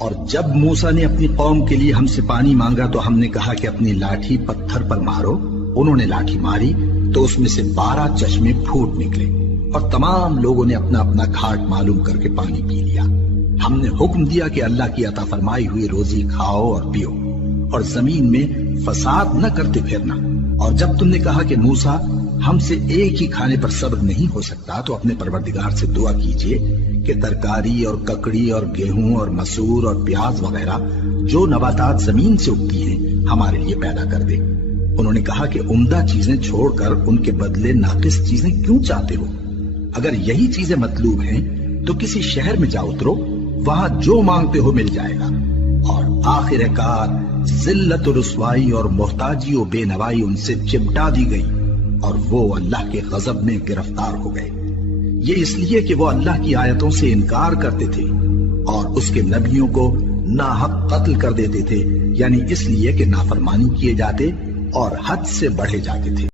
اور جب موسیٰ نے اپنی قوم کے لیے ہم سے پانی مانگا تو ہم نے کہا کہ اپنی لاٹھی پتھر پر مارو. انہوں نے لاٹھی ماری تو اس میں سے 12 چشمے پھوٹ نکلے اور تمام لوگوں نے اپنا اپنا گھاٹ معلوم کر کے پانی پی لیا. ہم نے حکم دیا کہ اللہ کی عطا فرمائی ہوئی روزی کھاؤ اور پیو اور زمین میں فساد نہ کرتے پھرنا. اور جب تم نے کہا کہ موسیٰ ہم سے ایک ہی کھانے پر صبر نہیں ہو سکتا تو اپنے پروردگار سے دعا کیجئے کہ ترکاری اور ککڑی اور گیہوں اور مسور اور پیاز وغیرہ جو نباتات زمین سے اگتی ہیں ہمارے لیے پیدا کر دے. انہوں نے کہا کہ عمدہ چیزیں چھوڑ کر ان کے بدلے ناقص چیزیں کیوں چاہتے ہو؟ اگر یہی چیزیں مطلوب ہیں تو کسی شہر میں جا اترو، وہاں جو مانگتے ہو مل جائے گا. اور آخر کار ذلت و رسوائی اور محتاجی و بے نوائی ان سے چمٹا دی گئی اور وہ اللہ کے غضب میں گرفتار ہو گئے. یہ اس لیے کہ وہ اللہ کی آیتوں سے انکار کرتے تھے اور اس کے نبیوں کو ناحق قتل کر دیتے تھے، یعنی اس لیے کہ نافرمانی کیے جاتے اور حد سے بڑھے جاتے تھے.